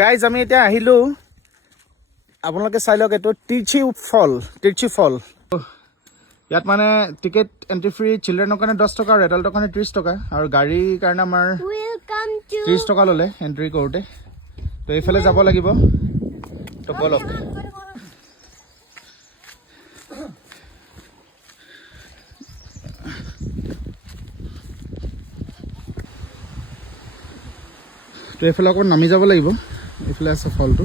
Guys আমি এতিয়া আহিলোঁ, আপোনালোকে চাই লওক, এইটো তিৰচি ফল। ইয়াত মানে টিকেট এণ্ট্ৰি ফ্ৰী, চিলড্ৰেনৰ কাৰণে 10 টকা আৰু এডাল্টৰ কাৰণে 30 টকা, আৰু গাড়ীৰ কাৰণে আমাৰ 30 টকা ল'লে এণ্ট্ৰি কৰোঁতে। তো এইফালে যাব লাগিব, তো ব'লক। তো এইফালে অকণমান নামি যাব লাগিব, এইফালে আছে ফলটো।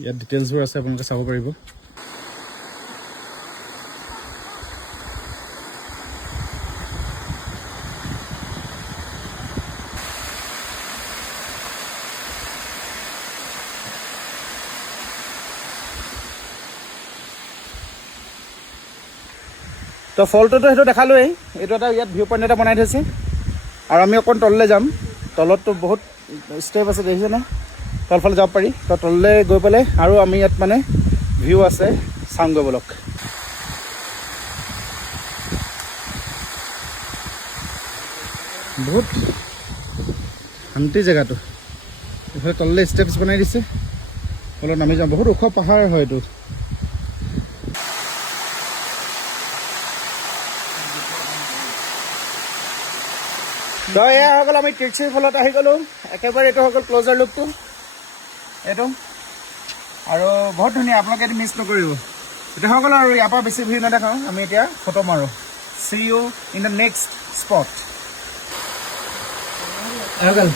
ইয়াত ডিটেইলছবোৰ আছে, আপোনালোকে চাব পাৰিব। তো ফলটোতো সেইটো দেখালোৱেই, এইটো এটা ইয়াত ভিউ পইণ্ট এটা বনাই থৈছে, আৰু আমি অকণ তললৈ যাম। তলততো বহুত ষ্টেপ আছে, দেখিছেনে? তলফালে যাব পাৰি। তো তললৈ গৈ পেলাই আৰু আমি ইয়াত মানে ভিউ আছে, চামগৈ বলক। বহুত শান্তি জেগাটো। এইফালে তললৈ ষ্টেপছ বনাই দিছে, তলত নামি যাওঁ। বহুত ওখ পাহাৰ হয় এইটো। তো এয়া হৈ গ'ল, আমি তিৰচিৰ ফলত আহি গ'লোঁ একেবাৰে। এইটো হৈ গ'ল ক্লজাৰ লুকটো এইটো, আৰু বহুত ধুনীয়া, আপোনালোকে এইটো মিছ নকৰিব। এতিয়া হৈ গ'ল আৰু ইয়াৰ পৰা বেছি ভিৰ নেদেখাওঁ, আমি এতিয়া ফটো মাৰোঁ। See you in the next spot. হৈ গ'ল।